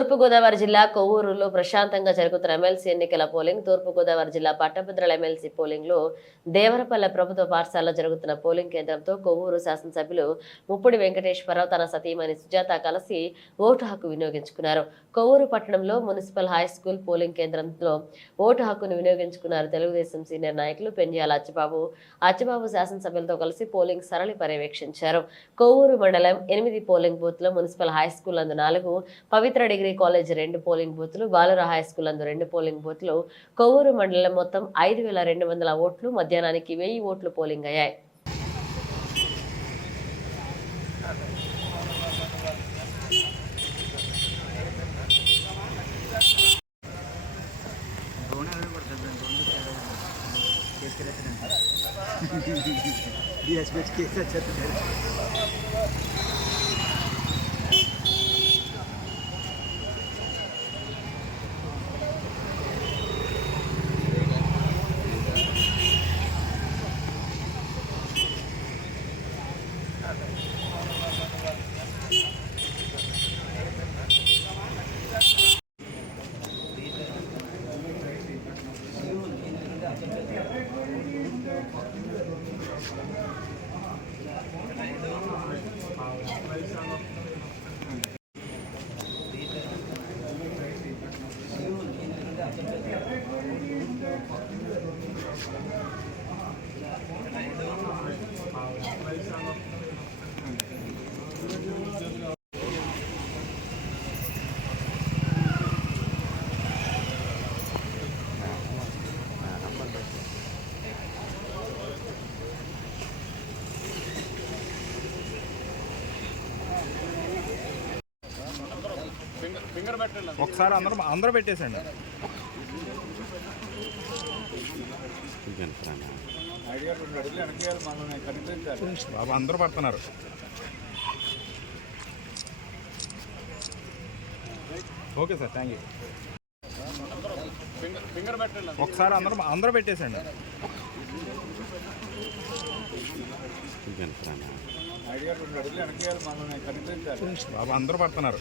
తూర్పుగోదావరి జిల్లా కొవ్వూరులో ప్రశాంతంగా జరుగుతున్న ఎమ్మెల్సీ ఎన్నికల పోలింగ్ తూర్పుగోదావరి జిల్లా పట్టభద్రుల ఎమ్మెల్సీ పోలింగ్లో దేవరపల్లె ప్రభుత్వ పాఠశాలలో జరుగుతున్న పోలింగ్ కేంద్రంతో కొవ్వూరు శాసనసభ్యులు ముప్పుడి వెంకటేశ్వరరావు తన సతీమణి సుజాత కలిసి ఓటు హక్కు వినియోగించుకున్నారు. కొవ్వూరు పట్టణంలో మున్సిపల్ హై స్కూల్ పోలింగ్ కేంద్రంలో ఓటు హక్కును వినియోగించుకున్నారు తెలుగుదేశం సీనియర్ నాయకులు పెండియాల అచ్చిబాబు. అచ్చిబాబు శాసనసభ్యులతో కలిసి పోలింగ్ సరళి పర్యవేక్షించారు. కొవ్వూరు మండలం ఎనిమిది పోలింగ్ బూత్లో మున్సిపల్ హై స్కూల్ అందు నాలుగు పవిత్ర డిగ్రీ డిగ్రీ కాలేజ్ రెండు పోలింగ్ బూత్లు బాలుర హై స్కూల్ అందు రెండు పోలింగ్ బూత్లు. కొవ్వూరు మండలం మొత్తం ఐదు వేల రెండు వందల ఓట్లు మధ్యాహ్నానికి వెయ్యి ఓట్లు పోలింగ్ అయ్యాయి. other. ఒకసారి అందరం అందరూ పెట్టేసండి ఐడియా బాబు అందరూ పడుతున్నారు. ఓకే సార్ థ్యాంక్ యూ ఒకసారి అందరూ అందరూ పెట్టేసండి బాబు అందరూ పడుతున్నారు.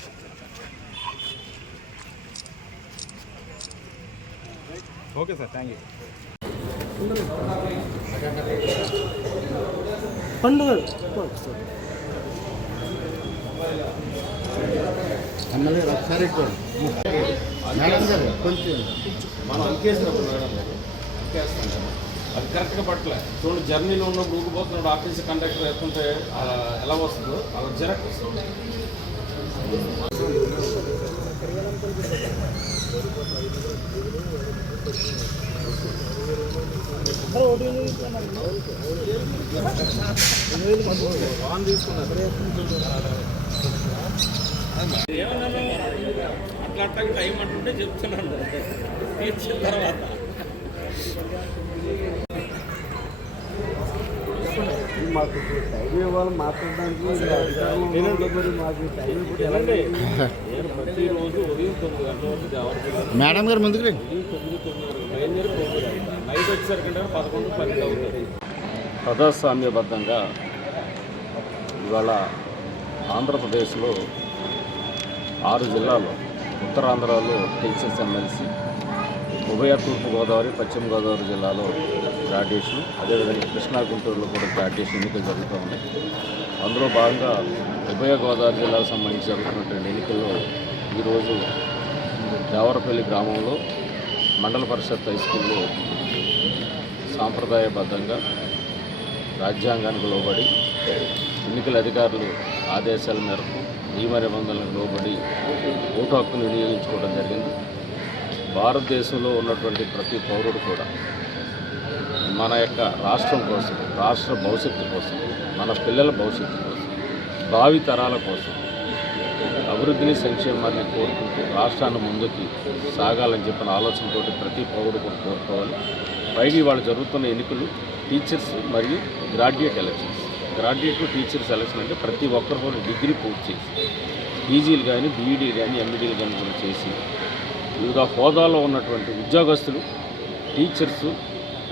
Okay sir thank you MLA ఒకసారి మేడం గారు కొంచెం మనం అంకేసినప్పుడు మేడం గారు అంకేస్తాం కదా అది కరెక్ట్గా పట్టలే. చూడండి జర్నీలో ఉన్నప్పుడు ఊగిపోతున్నప్పుడు ఆఫీస్ కండక్టర్ ఎత్తుంటే ఎలా వస్తుందో అలా జరగ అట్లా అట్లా టైం అంటుంటే చెప్తున్నాను. తీర్చిన తర్వాత. మాకు టైం ఇవ్వాలి మాట్లాడడానికి ప్రతిరోజు ఉదయం తొమ్మిది గంటల వరకు మేడం గారు ముందుకు రండి. ఉదయం తొమ్మిది తొమ్మిది వరకు బయలుదేరి తొమ్మిది వెళ్తా నైట్ వచ్చేసరికి పదకొండు పన్నెండు అవుతుంది. ప్రజాస్వామ్యబద్ధంగా ఇవాళ ఆంధ్రప్రదేశ్లో ఆరు జిల్లాలో ఉత్తరాంధ్రలో టీచర్స్ ఎమ్మెల్సీ ఉభయ తూర్పు గోదావరి పశ్చిమ గోదావరి జిల్లాలో గ్రాడ్యుయేషన్ అదేవిధంగా కృష్ణా గుంటూరులో కూడా గ్రాడ్యుయేషన్ ఎన్నికలు జరుగుతూ ఉన్నాయి. అందులో భాగంగా ఉభయ గోదావరి జిల్లాకు సంబంధించి జరుగుతున్నటువంటి ఎన్నికల్లో ఈరోజు దేవరపల్లి గ్రామంలో మండల పరిషత్ హై స్కూల్లో సాంప్రదాయబద్ధంగా రాజ్యాంగానికి లోబడి ఎన్నికల అధికారులు ఆదేశాల మేరకు నియమ నిబంధనలకు లోబడి ఓటు హక్కును వినియోగించుకోవడం జరిగింది. భారతదేశంలో ఉన్నటువంటి ప్రతి పౌరుడు కూడా మన యొక్క రాష్ట్రం కోసం రాష్ట్ర భవిష్యత్తు కోసం మన పిల్లల భవిష్యత్తు కోసం భావి తరాల కోసం అభివృద్ధిని సంక్షేమాన్ని కోరుకుంటూ రాష్ట్రాన్ని ముందుకి సాగాలని చెప్పిన ఆలోచనతో ప్రతి పౌరుడు కూడా కోరుకోవాలి. పైగా ఇవాళ జరుగుతున్న ఎన్నికలు టీచర్స్ మరియు graduate elections. Graduate teachers election అంటే ప్రతి ఒక్కరు కూడా డిగ్రీ పూర్తి చేసి పీజీలు కానీ బీఈడీలు కానీ ఎంఈడీలు కానీ కూడా చేసి వివిధ హోదాలో ఉన్నటువంటి ఉద్యోగస్తులు టీచర్సు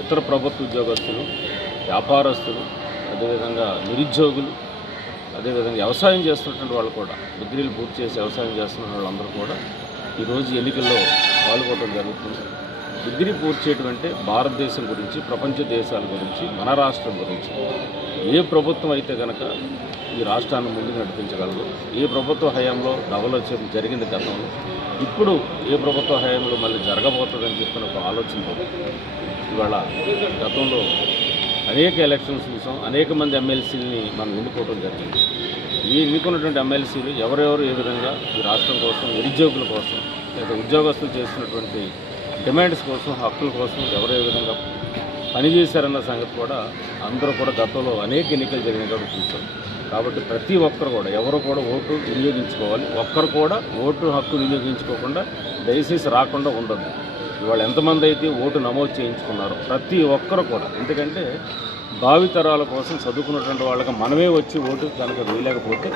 ఇతర ప్రభుత్వ ఉద్యోగస్తులు వ్యాపారస్తులు అదేవిధంగా నిరుద్యోగులు అదేవిధంగా వ్యవసాయం చేస్తున్నటువంటి వాళ్ళు కూడా డిగ్రీలు పూర్తి చేసి వ్యవసాయం చేస్తున్న వాళ్ళందరూ కూడా ఈరోజు ఎన్నికల్లో పాల్గొనడం జరుగుతుంది. డిగ్రీ పూర్తి చేయడం అంటే భారతదేశం గురించి ప్రపంచ దేశాల గురించి మన రాష్ట్రం గురించి. ఏ ప్రభుత్వం అయితే కనుక ఈ రాష్ట్రాన్ని ముందుకు నడిపించగలదు ఏ ప్రభుత్వ హయాంలో డెవలప్ జరిగింది గతంలో ఇప్పుడు ఏ ప్రభుత్వ హయాంలో మళ్ళీ జరగబోతుందని చెప్పిన ఒక ఆలోచనతో ఇవాళ గతంలో అనేక ఎలక్షన్స్ చూసాం అనేక మంది ఎమ్మెల్సీలని మనం ఎన్నుకోవడం జరిగింది. ఈ ఎన్నుకున్నటువంటి ఎమ్మెల్సీలు ఎవరెవరు ఏ విధంగా ఈ రాష్ట్రం కోసం నిరుద్యోగుల కోసం లేదా ఉద్యోగస్తులు చేస్తున్నటువంటి డిమాండ్స్ కోసం హక్కుల కోసం ఎవరే విధంగా పనిచేశారన్న సంగతి కూడా అందరూ కూడా గతంలో అనేక ఎన్నికలు జరిగినాయి కూడా చూసాం. కాబట్టి ప్రతి ఒక్కరు కూడా ఎవరు కూడా ఓటు వినియోగించుకోవాలి. ఒక్కరు కూడా ఓటు హక్కు వినియోగించుకోకుండా దయచేసి రాకుండా ఉండదు ఇవాళ ఎంతమంది అయితే ఓటు నమోదు చేయించుకున్నారో ప్రతి ఒక్కరు కూడా ఎందుకంటే భావితరాల కోసం చదువుకున్నటువంటి వాళ్ళకి మనమే వచ్చి ఓటు కనుక వేయలేకపోతే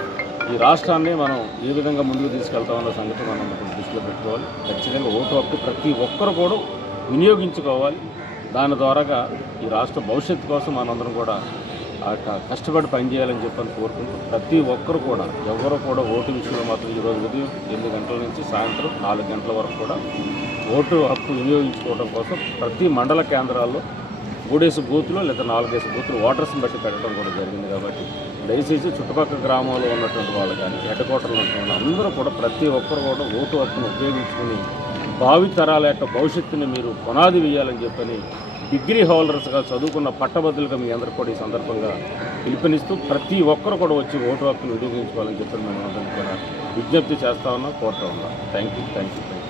ఈ రాష్ట్రాన్ని మనం ఏ విధంగా ముందుకు తీసుకెళ్తామన్న సంగతి మనం దృష్టిలో పెట్టుకోవాలి. ఖచ్చితంగా ఓటు హక్కు ప్రతి ఒక్కరు కూడా వినియోగించుకోవాలి. దాని ద్వారాగా ఈ రాష్ట్ర భవిష్యత్తు కోసం మనందరం కూడా కష్టపడి పనిచేయాలని చెప్పని కోరుకుంటూ ప్రతి ఒక్కరు కూడా ఎవరు కూడా ఓటు విషయంలో మాత్రం ఈరోజు ఉదయం ఎనిమిది గంటల నుంచి సాయంత్రం నాలుగు గంటల వరకు కూడా ఓటు హక్కు వినియోగించుకోవడం కోసం ప్రతి మండల కేంద్రాల్లో మూడేసి బూతులు లేదా నాలుగేసి బూతులు ఓటర్స్ని బట్టి పెట్టడం కూడా జరిగింది కాబట్టి దయచేసి చుట్టుపక్కల గ్రామాల్లో ఉన్నటువంటి వాళ్ళు కానీ హెడ్ క్వార్టర్లో ఉన్నటువంటి అందరూ కూడా ప్రతి ఒక్కరు కూడా ఓటు హక్కును ఉపయోగించుకుని భావి తరాల యొక్క భవిష్యత్తుని మీరు పునాది వేయాలని చెప్పని డిగ్రీ హోల్డర్స్గా చదువుకున్న పట్టభద్రులుగా మీ అందరూ కూడా ఈ సందర్భంగా పిలుపునిస్తూ ప్రతి ఒక్కరు కూడా వచ్చి ఓటు హక్కును వినియోగించుకోవాలని చెప్పి మేము అందరం కూడా విజ్ఞప్తి చేస్తా ఉన్నాం కోరుతా ఉన్నాం. Thank you thank you